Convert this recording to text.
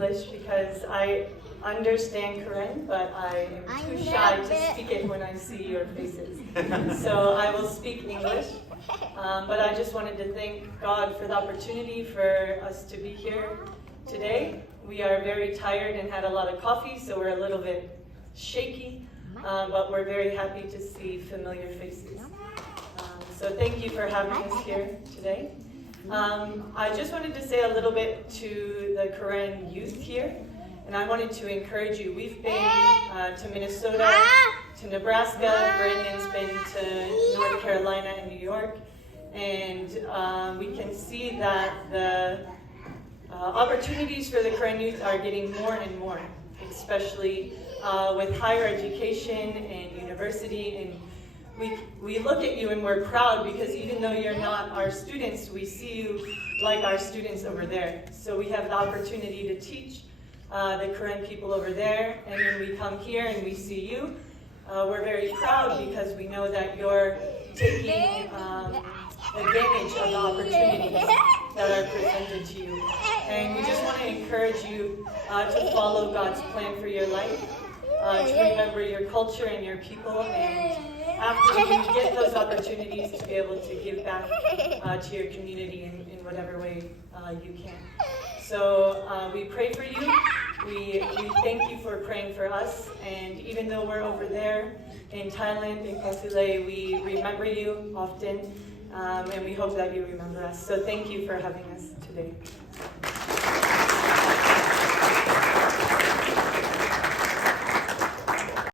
English because I understand Korean, but I am too shy to speak it when I see your faces. So I will speak English. But I just wanted to thank God for the opportunity for us to be here today. We are very tired and had a lot of coffee, so we're a little bit shaky, but we're very happy to see familiar faces. So thank you for having us here today. I just wanted to say a little bit to the Korean youth here, and I wanted to encourage you. We've been to Minnesota, to Nebraska, Brandon's been to North Carolina and New York, and we can see that the opportunities for the Korean youth are getting more and more, especially with higher education and university. And we look at you and we're proud because even though you're not our students, we see you like our students over there. So we have the opportunity to teach the Korean people over there, and when we come here and we see you, we're very proud because we know that you're taking advantage of the opportunities that are presented to you. And we just want to encourage you to follow God's plan for your life, to remember your culture and your people, and after you get those opportunities to be able to give back to your community in whatever way you can. So we pray for you. We thank you for praying for us. And even though we're over there in Thailand, in Kasule, we remember you often. And we hope that you remember us. So thank you for having us today.